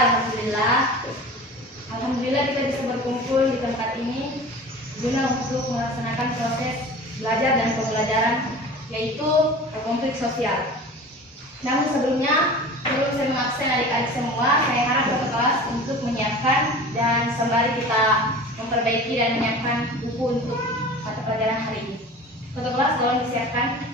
Alhamdulillah kita bisa berkumpul di tempat ini guna untuk melaksanakan proses belajar dan pembelajaran, yaitu konflik sosial. Namun sebelumnya, sebelum saya mengabsen adik-adik semua, saya harap satu kelas untuk menyiapkan dan sembari kita memperbaiki dan menyiapkan buku untuk mata pelajaran hari ini. Satu kelas tolong disiapkan.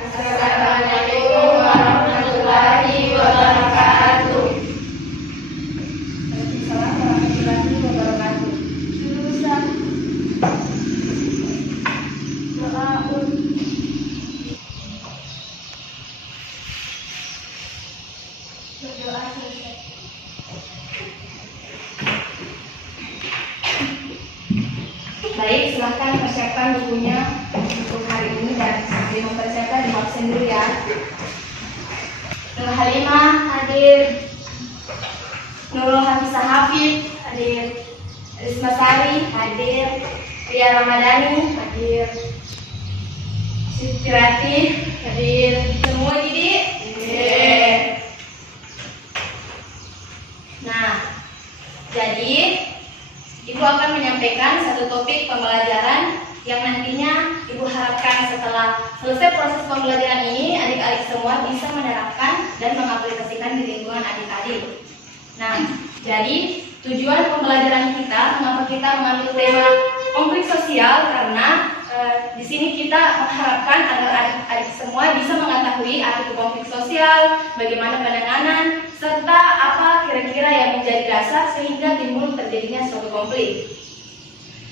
Assalamualaikum warahmatullahi wabarakatuh. Waalaikumsalam warahmatullahi wabarakatuh. Jurusan doaun. Berdoa selesai. Baik, silahkan persiapkan bukunya untuk hari ini dan sambil mempersiapkan di absen dulu ya. Nur Halimah hadir, Nurul Hafizah Hafid hadir, Risma Sari hadir, Ria Ramadhani hadir, Siti Ratih hadir. Semua jadi? Nah, jadi Ibu akan menyampaikan satu topik pembelajaran yang nantinya Ibu harapkan setelah selesai proses pembelajaran ini, adik-adik semua bisa menerapkan dan mengaplikasikan di lingkungan adik-adik. Nah, jadi tujuan pembelajaran kita, mengapa kita mengambil tema konflik sosial, karena di sini kita mengharapkan agar adik-adik semua bisa mengetahui arti konflik sosial, bagaimana penanganan, serta apa kira-kira yang menjadi dasar sehingga timbul terjadinya suatu konflik.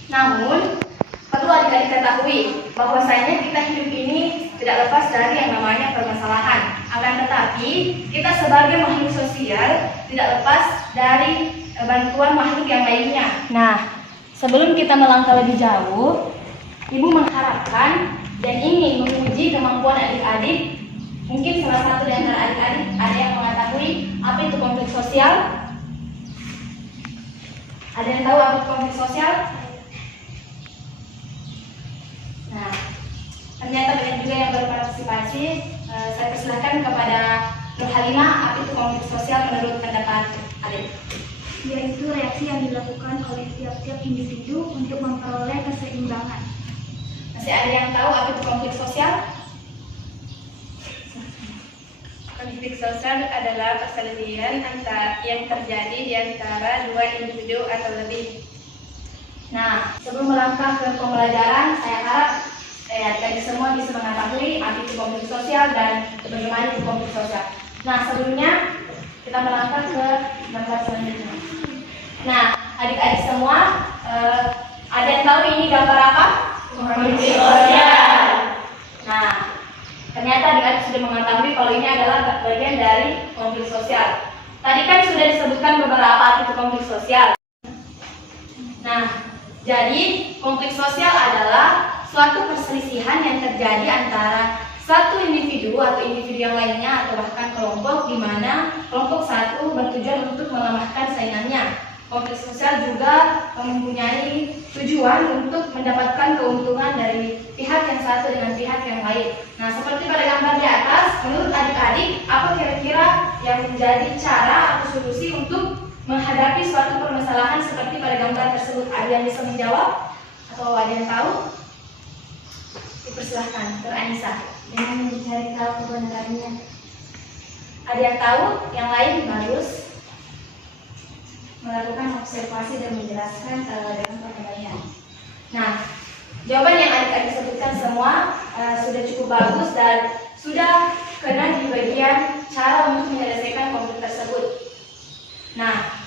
Namun, perlu adik-adik ketahui bahwasanya kita hidup ini tidak lepas dari yang namanya permasalahan. Akan tetapi, kita sebagai makhluk sosial tidak lepas dari bantuan makhluk yang lainnya. Nah, sebelum kita melangkah lebih jauh, Ibu mengharapkan dan ingin menguji kemampuan adik-adik. Mungkin salah satu di antara adik-adik ada yang mengetahui apa itu konflik sosial? Ada yang tahu apa itu konflik sosial? Nah, ternyata banyak juga yang berpartisipasi. Saya persilahkan kepada Nur Halimah, apa itu konflik sosial menurut pendapat adik? Yaitu reaksi yang dilakukan oleh tiap-tiap individu untuk memperoleh keseimbangan. Masih ada yang tahu apa itu konflik sosial? Konflik sosial adalah perselisihan yang terjadi di antara dua individu atau lebih. Nah, sebelum melangkah ke pembelajaran, saya harap adik-adik semua bisa mengetahui apa itu konflik sosial dan bagaimana itu konflik sosial. Nah, sebelumnya kita melangkah ke gambar selanjutnya. Nah, adik-adik semua, ada yang tahu ini gambar apa? Konflik sosial. Nah, ternyata adik-adik sudah mengetahui kalau ini adalah bagian dari konflik sosial. Tadi kan sudah disebutkan beberapa arti konflik sosial. Nah, jadi konflik sosial adalah suatu perselisihan yang terjadi antara satu individu atau individu yang lainnya atau bahkan kelompok, di mana kelompok satu bertujuan untuk melemahkan saingannya. Konflik sosial juga mempunyai tujuan untuk mendapatkan keuntungan dari pihak yang satu dengan pihak yang lain. Nah, seperti pada gambar di atas, menurut adik-adik, apa kira-kira yang menjadi cara atau solusi untuk menghadapi suatu permasalahan seperti pada gambar tersebut? Ada yang bisa menjawab? Atau ada yang tahu? Dipersilahkan, Dr. Anissa. Dengan mencari tahu kebenarannya. Ada yang tahu? Yang lain? Bagus. Melakukan observasi dan menjelaskan dengan pertanyaan. Nah, jawaban yang adik-adik sebutkan semua sudah cukup bagus dan sudah kena di bagian cara untuk menyelesaikan konflik tersebut. Nah,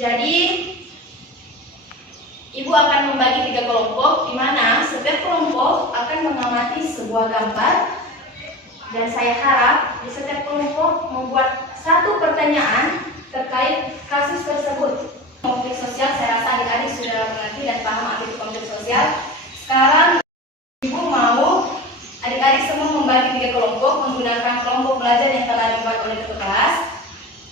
Jadi Ibu akan membagi 3 kelompok, di mana setiap kelompok akan mengamati sebuah gambar, dan saya harap di setiap kelompok membuat 1 pertanyaan terkait kasus tersebut. Konflik sosial, saya rasa adik-adik sudah mengerti dan paham apa itu konflik sosial. Sekarang Ibu mau adik-adik semua membagi 3 kelompok menggunakan kelompok belajar yang telah dibuat oleh ketua kelas.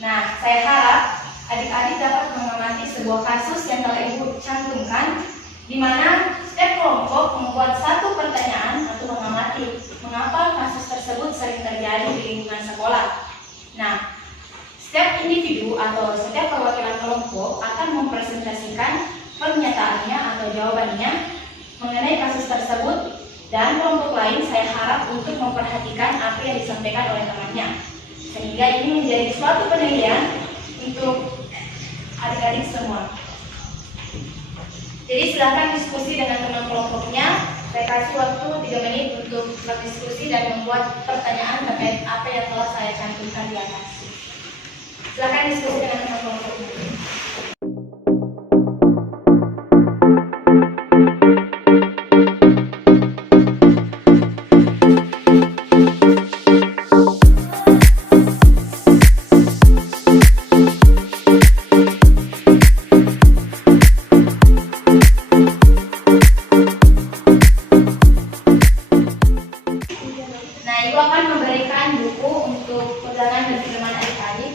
Nah, saya harap adik-adik dapat mengamati sebuah kasus yang telah Ibu cantumkan, di mana setiap kelompok membuat 1 pertanyaan atau mengamati mengapa kasus tersebut sering terjadi di lingkungan sekolah. Nah, setiap individu atau setiap perwakilan kelompok akan mempresentasikan pernyataannya atau jawabannya mengenai kasus tersebut, dan kelompok lain saya harap untuk memperhatikan apa yang disampaikan oleh temannya, sehingga ini menjadi suatu penilaian untuk adik-adik semua. Jadi silakan diskusi dengan teman kelompoknya. Saya kasih waktu 3 menit untuk berdiskusi dan membuat pertanyaan terkait apa yang telah saya cantumkan di atas. Silakan diskusi dengan teman kelompoknya. Nah, Ibu akan memberikan buku untuk pegangan dan teman adik-adik.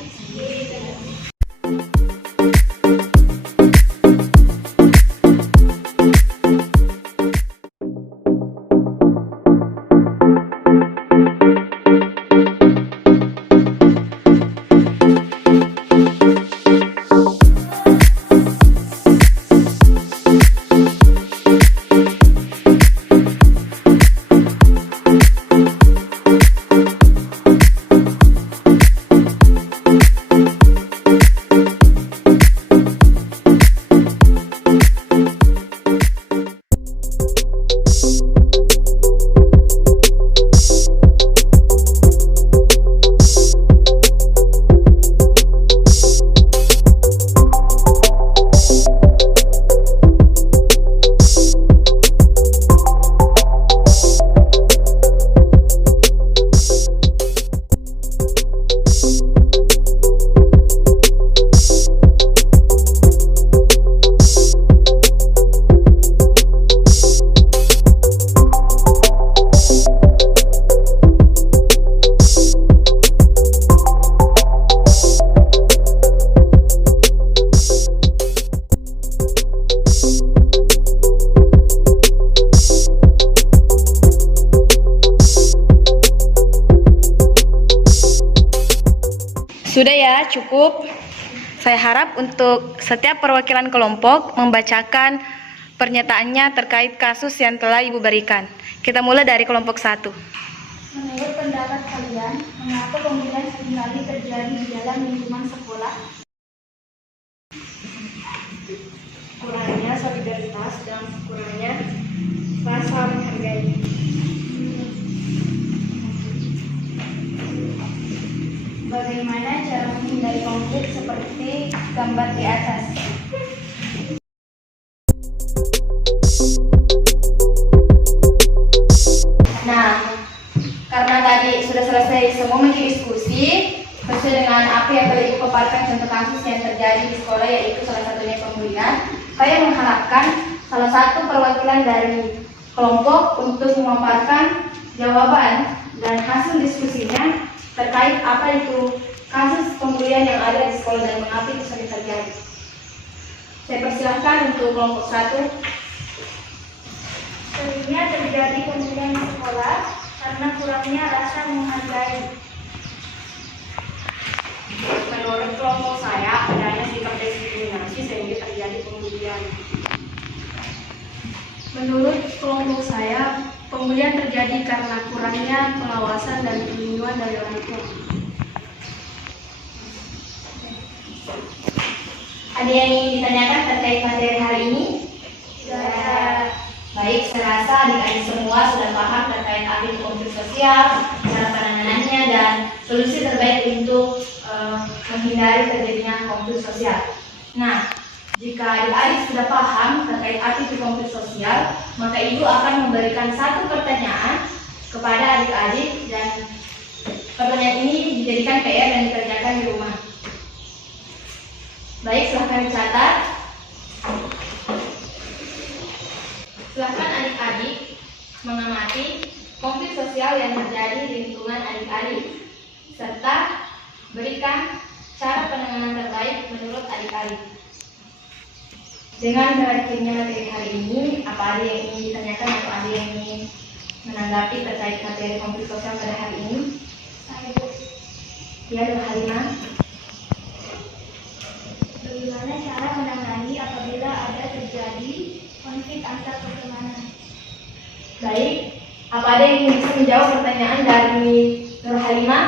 Sudah ya, cukup. Saya harap untuk setiap perwakilan kelompok membacakan pernyataannya terkait kasus yang telah Ibu berikan. Kita mulai dari kelompok 1. Menurut pendapat kalian, mengapa pembunuhan seringkali terjadi di dalam lingkungan sekolah? Kurangnya solidaritas dan kurangnya rasa menghargai. Bagaimana cara menghindari konflik seperti gambar di atas? Nah, karena tadi sudah selesai semua diskusi sesuai dengan apa yang telah Ibu paparkan contoh kasus yang terjadi di sekolah, yaitu salah satunya pembulian. Saya mengharapkan salah satu perwakilan dari kelompok untuk memaparkan jawaban dan hasil diskusinya terkait apa itu kasus pembulian yang ada di sekolah dan mengapa itu sering terjadi. Saya persilahkan untuk kelompok 1. Seringnya terjadi pembulian di sekolah karena kurangnya rasa menghargai. Menurut kelompok saya, adanya sikap diskriminasi sehingga terjadi pembulian. Menurut kelompok saya, pembulian terjadi karena kurangnya pengawasan dan perlindungan dari orang tua. Ada yang ingin ditanyakan terkait materi hari ini? Tidak. Baik, saya rasa adik-adik semua sudah paham terkait apa itu konflik sosial, cara penanganannya, dan solusi terbaik untuk menghindari terjadinya konflik sosial. Nah, jika adik-adik sudah paham terkait arti konflik sosial, maka ibu akan memberikan satu pertanyaan kepada adik-adik dan pertanyaan ini dijadikan PR dan dikerjakan di rumah. Baik, silahkan dicatat. Silahkan adik-adik mengamati konflik sosial yang terjadi di lingkungan adik-adik, serta berikan cara penanganan terbaik menurut adik-adik. Dengan berakhirnya materi hari ini, apa ada yang ingin ditanyakan atau ada yang ingin menanggapi terkait materi konflik sosial pada hari ini? Saya Bu, Ya, Nur Halimah. bagaimana cara menangani apabila ada terjadi konflik antar pertemanan? Baik, apa ada yang bisa menjawab pertanyaan dari Nur Halimah?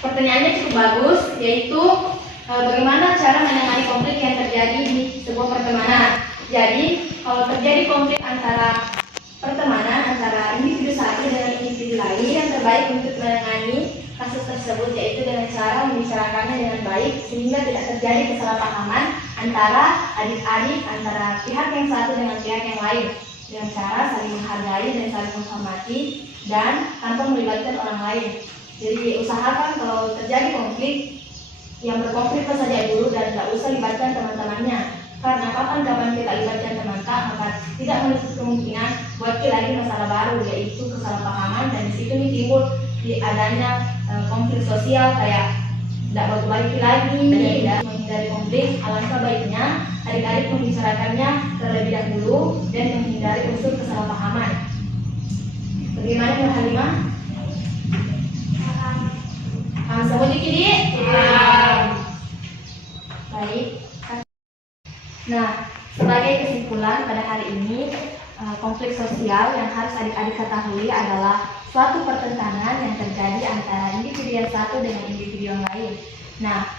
Pertanyaannya cukup bagus, yaitu bagaimana cara menangani konflik yang terjadi di sebuah pertemanan. Jadi, kalau terjadi konflik antara pertemanan, antara individu satu dengan individu lain, yang terbaik untuk menangani kasus tersebut yaitu dengan cara membicarakannya dengan baik sehingga tidak terjadi kesalahpahaman antara adik-adik, antara pihak yang satu dengan pihak yang lain, dengan cara saling menghargai dan saling menghormati dan tanpa melibatkan orang lain. Jadi usahakan kalau terjadi konflik, yang berkonflik saja dulu dan tidak usah libatkan teman-temannya. Karena kapan-kapan kita libatkan teman-teman, maka tidak menutup kemungkinan buat lagi masalah baru, yaitu kesalahpahaman, dan di situ timbul di adanya konflik sosial kayak tidak balik lagi, tidak menghindari konflik. Alangkah baiknya adik-adik membicarakannya terlebih dahulu dan menghindari unsur kesalahpahaman. Bagaimana Nur Halimah? Paham semua dikit? Baik. Nah, sebagai kesimpulan pada hari ini, konflik sosial yang harus adik-adik ketahui adalah suatu pertentangan yang terjadi antara individu yang satu dengan individu yang lain. Nah,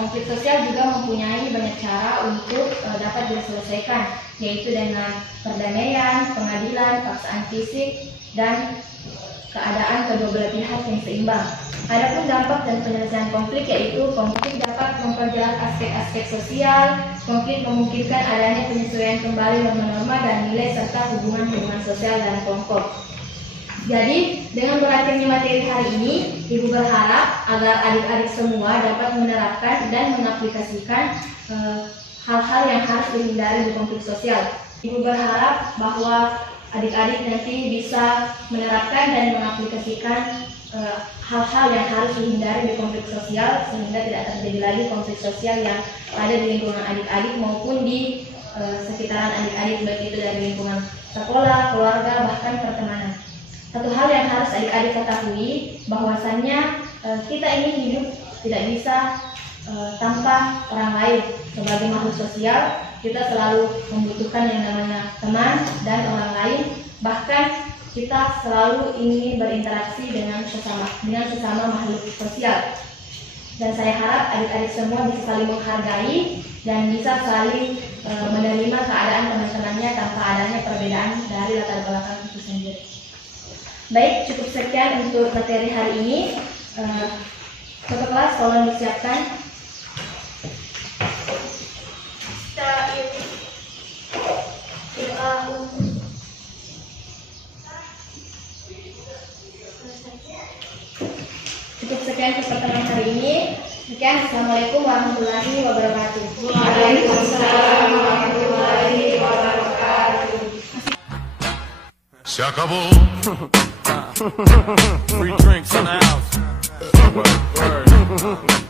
konflik sosial juga mempunyai banyak cara untuk dapat diselesaikan, yaitu dengan perdamaian, pengadilan, paksaan fisik, dan keadaan kedua belah pihak yang seimbang. Adapun dampak dan penyelesaian konflik, yaitu konflik dapat memperjelas aspek-aspek sosial, konflik memungkinkan adanya penyesuaian kembali norma-norma dan nilai serta hubungan-hubungan sosial dan kelompok. Jadi, dengan berakhirnya materi hari ini, Ibu berharap agar adik-adik semua dapat menerapkan dan mengaplikasikan hal-hal yang harus dihindari di konflik sosial. Ibu berharap bahwa adik-adik nanti bisa menerapkan dan mengaplikasikan hal-hal yang harus dihindari di konflik sosial sehingga tidak terjadi lagi konflik sosial yang ada di lingkungan adik-adik maupun di sekitaran adik-adik, baik itu dari lingkungan sekolah, keluarga, bahkan pertemanan. Satu hal yang harus adik-adik ketahui bahwasannya kita ini hidup tidak bisa tanpa orang lain. Sebagai makhluk sosial, kita selalu membutuhkan yang namanya teman dan orang lain, bahkan kita selalu ingin berinteraksi dengan sesama makhluk sosial. Dan saya harap adik-adik semua bisa saling menghargai dan bisa saling menerima keadaan teman-temannya tanpa adanya perbedaan dari latar belakang itu sendiri. Baik, cukup sekian untuk materi hari ini. Ketua kelas tolong disiapkan. Cukup sekian pertemuan hari ini. Sekian, Assalamualaikum warahmatullahi wabarakatuh. Waalaikumsalam warahmatullahi wabarakatuh. Se acabó. Free drinks in the house. Word.